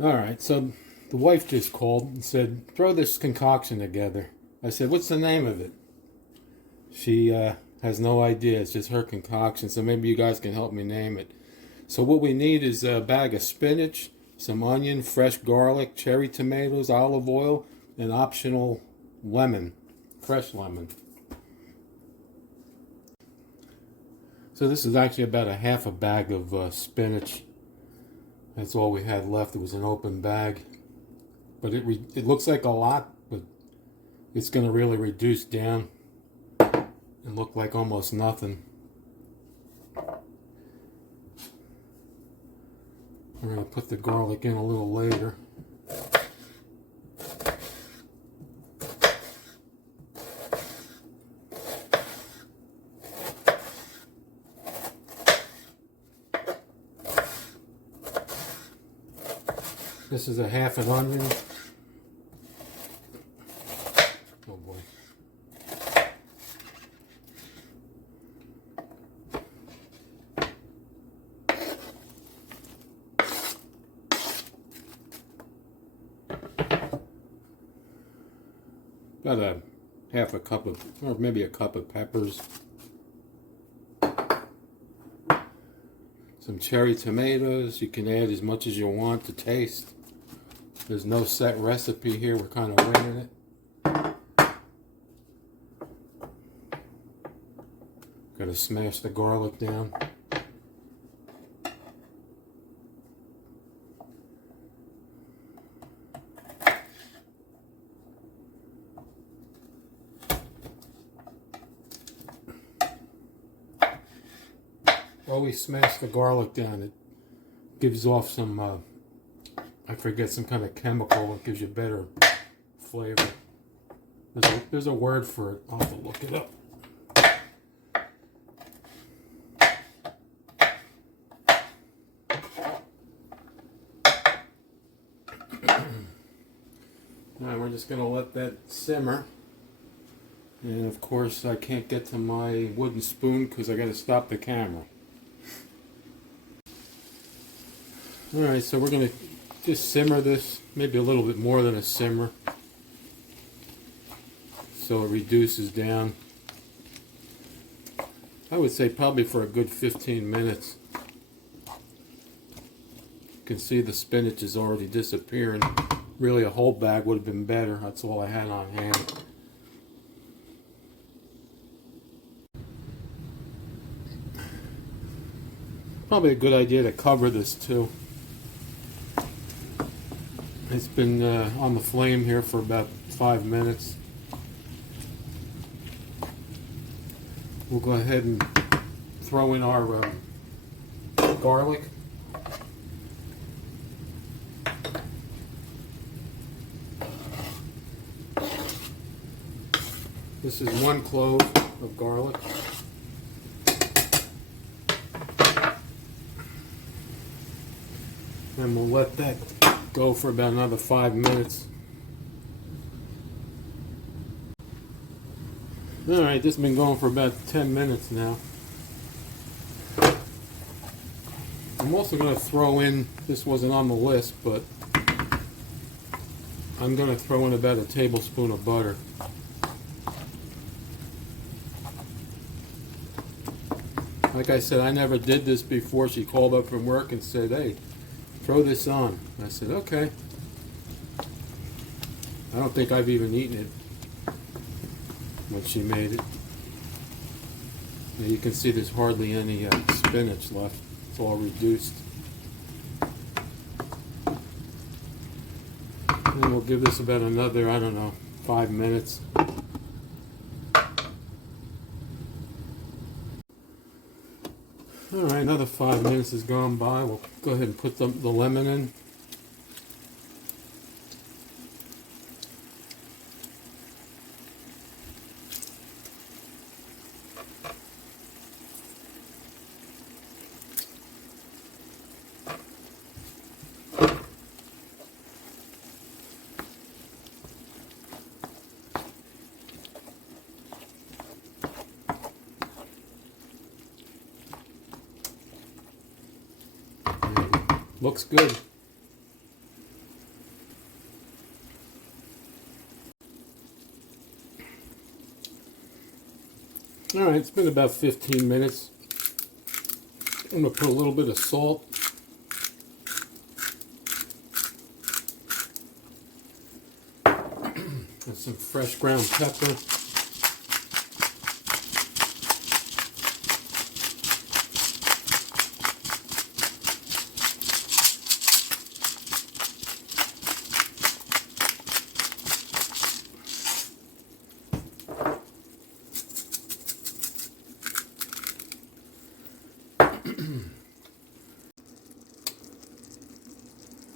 Alright, so the wife just called and said, throw this concoction together. I said, what's the name of it? She has no idea. It's just her concoction, so maybe you guys can help me name it. So what we need is a bag of spinach, some onion, fresh garlic, cherry tomatoes, olive oil, and optional lemon, fresh lemon. So this is actually about a half a bag of spinach. That's all we had left. It was an open bag. But it looks like a lot, but it's going to really reduce down and look like almost nothing. We're going to put the garlic in a little later. This is a half an onion. Oh boy. About a half a cup of, or maybe a cup of peppers. Some cherry tomatoes. You can add as much as you want to taste. There's no set recipe here. We're kind of winging it. Gotta smash the garlic down. Always smash the garlic down. It gives off some I forget, some kind of chemical that gives you better flavor. There's a word for it. I'll have to look it up. Now we're just going to let that simmer. And of course I can't get to my wooden spoon because I got to stop the camera. Alright, so we're going to just simmer this, maybe a little bit more than a simmer, so it reduces down. I would say probably for a good 15 minutes. You can see the spinach is already disappearing. Really a whole bag would have been better. That's all I had on hand. Probably a good idea to cover this too. It's been on the flame here for about 5 minutes. We'll go ahead and throw in our garlic. This is 1 clove of garlic. And we'll let that go for about another 5 minutes. Alright, this has been going for about 10 minutes now. I'm also going to throw in, this wasn't on the list, but I'm going to throw in about a tablespoon of butter. Like I said, I never did this before. She called up from work and said, hey, throw this on. I said, okay. I don't think I've even eaten it when she made it. Now you can see there's hardly any spinach left. It's all reduced. And we'll give this about another, I don't know, 5 minutes. Alright, another 5 minutes has gone by. We'll go ahead and put the lemon in. Looks good. Alright, it's been about 15 minutes. I'm going to put a little bit of salt. And some fresh ground pepper.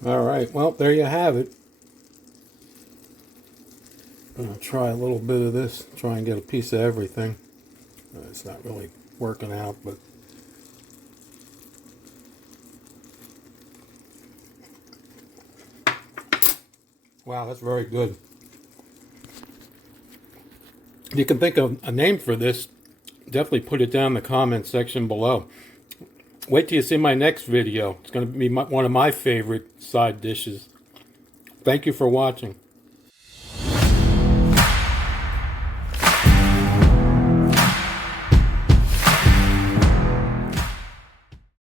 Alright, well, there you have it. I'm going to try a little bit of this, try and get a piece of everything. It's not really working out, but wow, that's very good. If you can think of a name for this, definitely put it down in the comment section below. Wait till you see my next video. It's going to be one of my favorite side dishes. Thank you for watching.